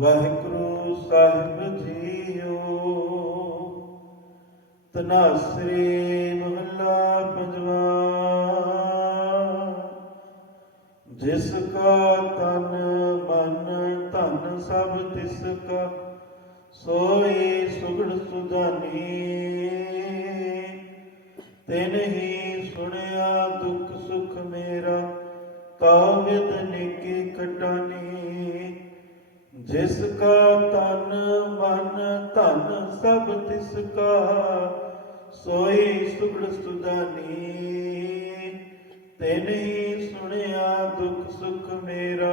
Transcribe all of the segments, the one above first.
ਵਾਹਿਗੁਰੂ ਸਾਹਿਬ JIO. ਤਨਾਸਰੀ ਮਹੱਲਾ ਪੰਜਵਾ। ਜਿਸ ਕਾ ਤਨ ਮਨ, ਧਨ ਸਭ ਤਿਸ ਕਾ, ਸੋਈ ਸੁਗੜ ਸੁਧਾਨੀ ਤਿਨ ਹੀ ਸੁਣਿਆ ਦੁੱਖ ਸੁਖ ਮੇਰਾ ਤਾ ਵਿਦ ਨਿਕੀ ਕਟਾਨੀ ਜਿਸ ਕਾ ਤਨ ਮਨ ਧਨ ਸਭ ਤਿਸ ਕਾ, ਸੋਈ ਸੁਗੜ ਸੁਧਾਨੀ ਤਿਨ ਹੀ ਸੁਣਿਆ ਦੁਖ ਸੁਖ ਮੇਰਾ,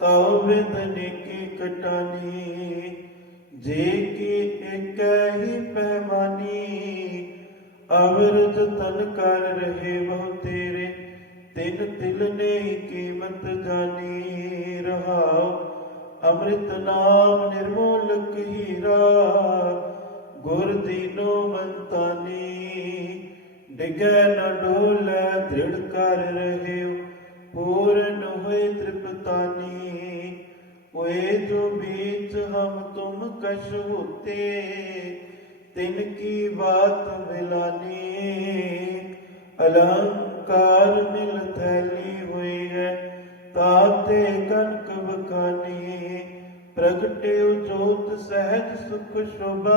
ਤਉ ਵਿਦ ਨਿਕੀ ਕਟਾਨੀ। ਜੇ ਕੀ ਇੱਕ ਹੀ ਪੈਮਾਨੀ ਅਵਰਜ ਤਨ ਕਰ ਰਹੇ ਬਹੁ ਤੇਰੇ। ਤਿਨ ਦਿਲ ਨੇ ਕੀਮਤ ਜਾਣੀ ਰਹਾਉ ਅੰਮ੍ਰਿਤ ਨਾਮ ਨਿਰਮੋਲਕ ਹੀਰਾ ਗੁਰ ਦੀਨੋ ਮੰਤਾਨੀ। ਡਿਗੈ ਨ ਡੋਲੇ ਧਿੜ ਕਰ ਰਹਿਓ, ਪੂਰਨ ਹੋਏ ਤ੍ਰਿਪਤਾਨੀ। ਓਏ ਜੋ ਬੀਚ ਹਮ ਤੁਮ ਕਛ ਹੋਤੇ, ਤਿਨ ਕੀ ਬਾਤ ਮਿਲਾਨੀ। ਅਲੰਕਾਰ ਮਿਲ ਥੈਲੀ ਹੋਈ ਹੈ ਤਾਤੇ ਕਨਕ ਬਖਾਨੀ ਪ੍ਰਗਟਿਉ ਜੋਤ ਸਹਿਜ ਸੁਖ ਸ਼ੋਭਾ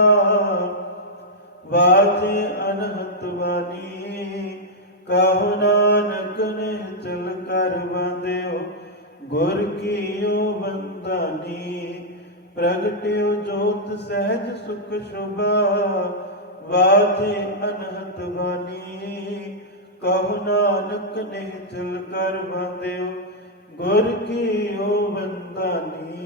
ਵਾਚੇ ਅਨਹਤ ਬਾਣੀ, ਕਹੋ ਨਾਨਕ ਨੇ ਚਲ ਕਰ ਬੰਦਿਓ ਗੁਰ ਕੀਓ ਬੰਦਾਨੀ ਪ੍ਰਗਟਿਓ ਜੋਤ ਸਹਿਜ ਸੁਖ ਸ਼ੋਭਾ ਵਾਜੇ ਅਨਹਤ ਬਾਣੀ, ਕਹੋ ਨਾਨਕ ਨੇ ਚਲ ਕਰ ਬੰਦਿਓ ਗੁਰ ਕੀਓ ਬੰਦਾਨੀ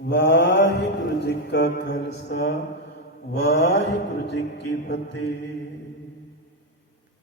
ਵਾਹਿਗੁਰੂ ਜੀ ਕਾ ਖਾਲਸਾ ਵਾਹਿਗੁਰੂ ਜੀ ਕੀ ਫਤਿਹ।